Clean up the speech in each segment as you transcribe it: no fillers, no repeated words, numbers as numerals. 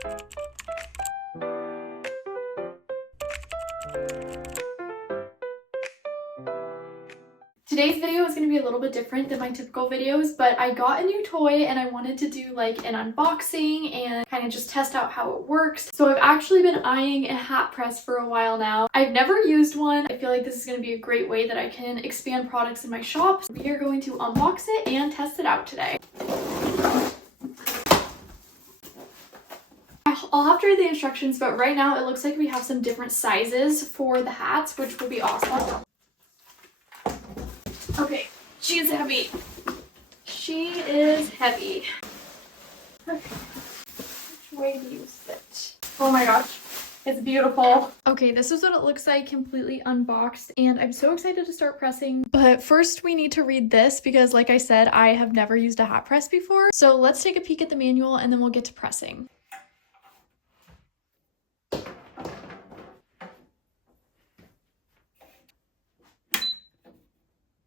Today's video is going to be a little bit different than my typical videos, but I got a new toy and I wanted to do like an unboxing and kind of just test out how it works. So I've actually been eyeing a hat press for a while now. I've never used one. I feel like this is going to be a great way that I can expand products in my shop. We are going to unbox it and test it out today. I'll have to read the instructions, but right now it looks like we have some different sizes for the hats, which will be awesome. Okay, she is heavy. She is heavy. Okay, which way do you sit? Oh my gosh, it's beautiful. Okay, this is what it looks like completely unboxed, and I'm so excited to start pressing. But first we need to read this because, like I said, I have never used a hat press before. So let's take a peek at the manual and then we'll get to pressing.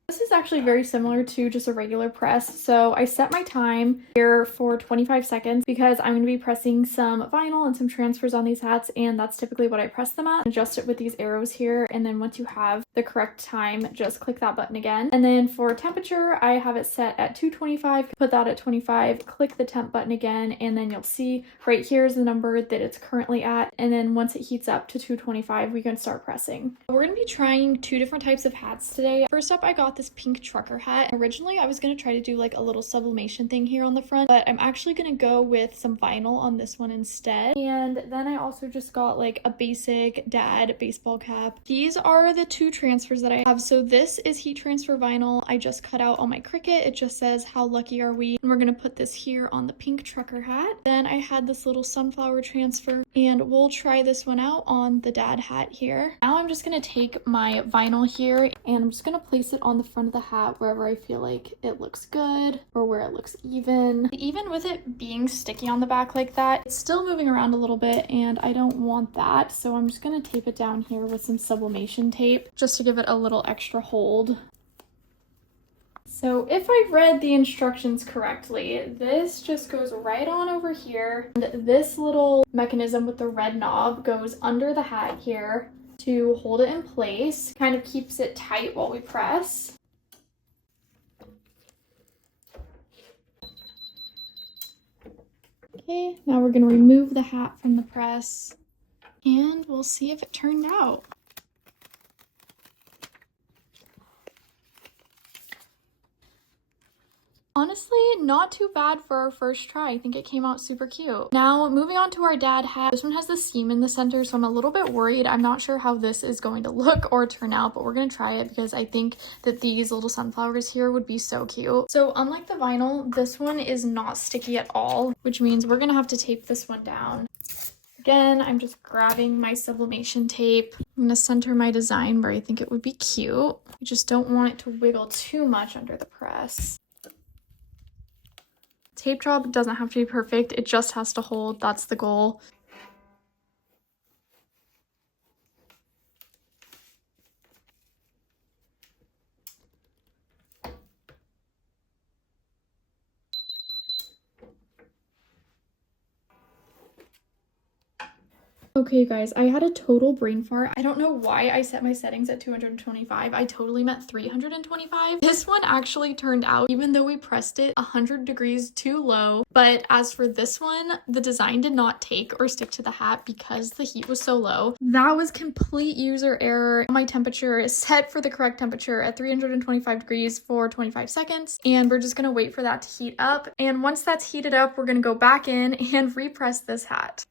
This is actually very similar to just a regular press. So I set my time here for 25 seconds because I'm going to be pressing some vinyl and some transfers on these hats, and that's typically what I press them at. Adjust it with these arrows here, and then once you have the correct time, just click that button again. And then for temperature, I have it set at 225. Put that at 25, click the temp button again, and then you'll see right here is the number that it's currently at. And then once it heats up to 225, we can start pressing. We're going to be trying two different types of hats today. First up, I got this pink trucker hat. Originally, I was going to try to do like a little sublimation thing here on the front, but I'm actually going to go with some vinyl on this one instead. And then I also just got like a basic dad baseball cap. These are the two transfers that I have. So this is heat transfer vinyl. I just cut out on my Cricut. It just says, "How lucky are we?" And we're going to put this here on the pink trucker hat. Then I had this little sunflower transfer, and we'll try this one out on the dad hat here. Now I'm just going to take my vinyl here and I'm just going to place it on the front of the hat wherever I feel like it looks good or where it looks even. Even with it being sticky on the back like that, it's still moving around a little bit and I don't want that. So I'm just going to tape it down here with some sublimation tape just to give it a little extra hold. So if I've read the instructions correctly, this just goes right on over here. And this little mechanism with the red knob goes under the hat here to hold it in place. Kind of keeps it tight while we press. Okay, now we're going to remove the hat from the press and we'll see if it turned out. Honestly, not too bad for our first try. I think it came out super cute. Now, moving on to our dad hat. This one has the seam in the center, so I'm a little bit worried. I'm not sure how this is going to look or turn out, but we're going to try it because I think that these little sunflowers here would be so cute. So unlike the vinyl, this one is not sticky at all, which means we're going to have to tape this one down. Again, I'm just grabbing my sublimation tape. I'm going to center my design where I think it would be cute. I just don't want it to wiggle too much under the press. Tape job doesn't have to be perfect, it just has to hold. That's the goal. Okay guys, I had a total brain fart. I don't know why I set my settings at 225. I totally meant 325. This one actually turned out, even though we pressed it 100 degrees too low. But as for this one, the design did not take or stick to the hat because the heat was so low. That was complete user error. My temperature is set for the correct temperature at 325 degrees for 25 seconds. And we're just gonna wait for that to heat up. And once that's heated up, we're gonna go back in and repress this hat.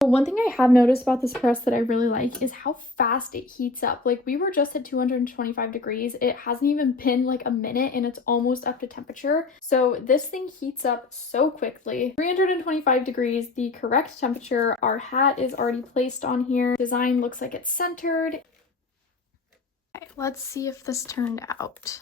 One thing I have noticed about this press that I really like is how fast it heats up. Like, we were just at 225 degrees. It hasn't even been like a minute and it's almost up to temperature. So this thing heats up so quickly. 325 degrees, the correct temperature. Our hat is already placed on here. Design looks like it's centered. Okay, let's see if this turned out.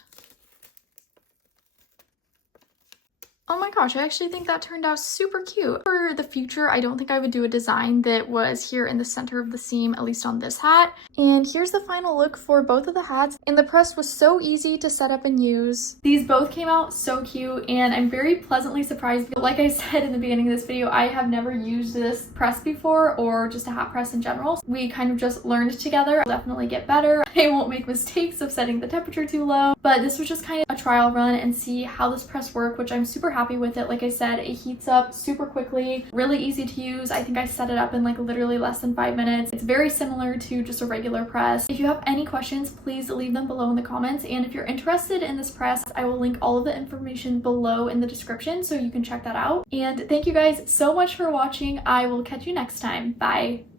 Oh my gosh, I actually think that turned out super cute. For the future, I don't think I would do a design that was here in the center of the seam, at least on this hat. And here's the final look for both of the hats. And the press was so easy to set up and use. These both came out so cute, and I'm very pleasantly surprised. Like I said in the beginning of this video, I have never used this press before, or just a hat press in general. We kind of just learned together. I'll definitely get better. I won't make mistakes of setting the temperature too low, but this was just kind of a trial run and see how this press worked, which I'm super happy with it. Like I said, it heats up super quickly, really easy to use. I think I set it up in like literally less than 5 minutes. It's very similar to just a regular press. If you have any questions, please leave them below in the comments. And if you're interested in this press, I will link all of the information below in the description so you can check that out. And thank you guys so much for watching. I will catch you next time. Bye.